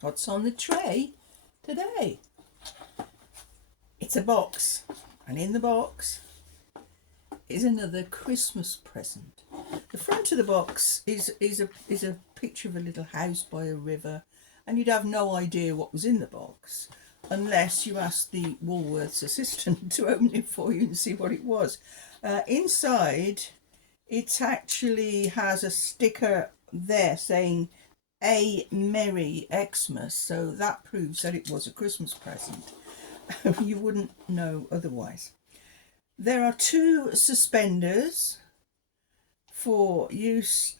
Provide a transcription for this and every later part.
What's on the tray today? It's a box, and in the box is another Christmas present. The front of the box is a picture of a little house by a river, and you'd have no idea what was in the box unless you asked the Woolworths assistant to open it for you and see what it was. Inside, it actually has a sticker there saying "A Merry Xmas," so that proves that it was a Christmas present. You wouldn't know otherwise. There are two suspenders for use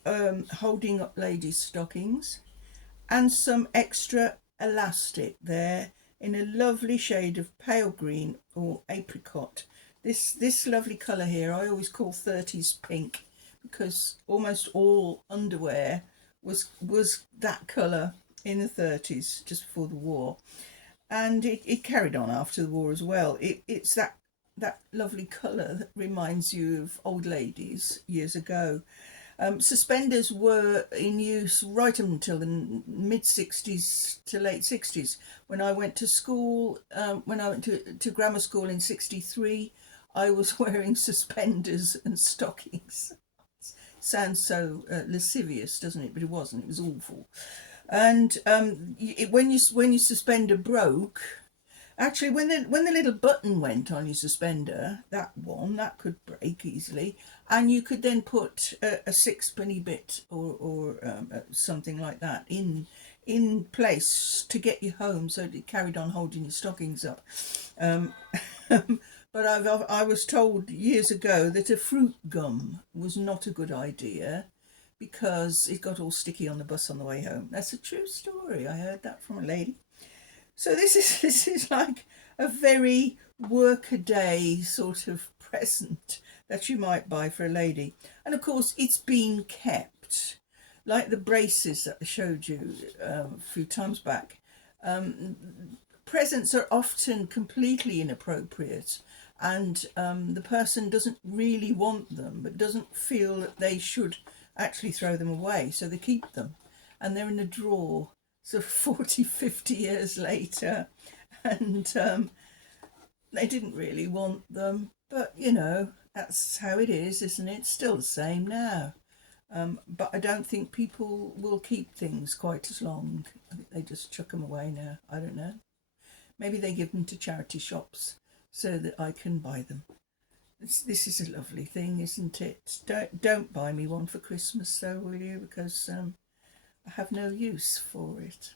holding up ladies' stockings, and some extra elastic there in a lovely shade of pale green or apricot. This lovely colour here I always call 30s pink, because almost all underwear was that colour in the 30s, just before the war, and it carried on after the war as well. It's that lovely colour that reminds you of old ladies years ago. Suspenders were in use right until the mid 60s to late 60s. When I went to school, when I went to grammar school in 63, I was wearing suspenders and stockings. Sounds so lascivious, doesn't it? But it wasn't. It was awful. And when your suspender broke, actually, when the little button went on your suspender, that could break easily, and you could then put a sixpenny bit or something like that in place to get you home, so it carried on holding your stockings up. Um, but I was told years ago that a fruit gum was not a good idea because it got all sticky on the bus on the way home. That's a true story. I heard that from a lady. So this is like a very workaday sort of present that you might buy for a lady, and of course it's been kept, like the braces that I showed you a few times back. Um, Presents are often completely inappropriate, and the person doesn't really want them, but doesn't feel that they should actually throw them away, so they keep them, and they're in a drawer sort of 40, 50 years later, and they didn't really want them, but that's how it is, isn't it? It's still the same now. But I don't think people will keep things quite as long. I think they just chuck them away now. I don't know. Maybe they give them to charity shops so that I can buy them. This is a lovely thing, isn't it? Don't buy me one for Christmas, though, will you? Because I have no use for it.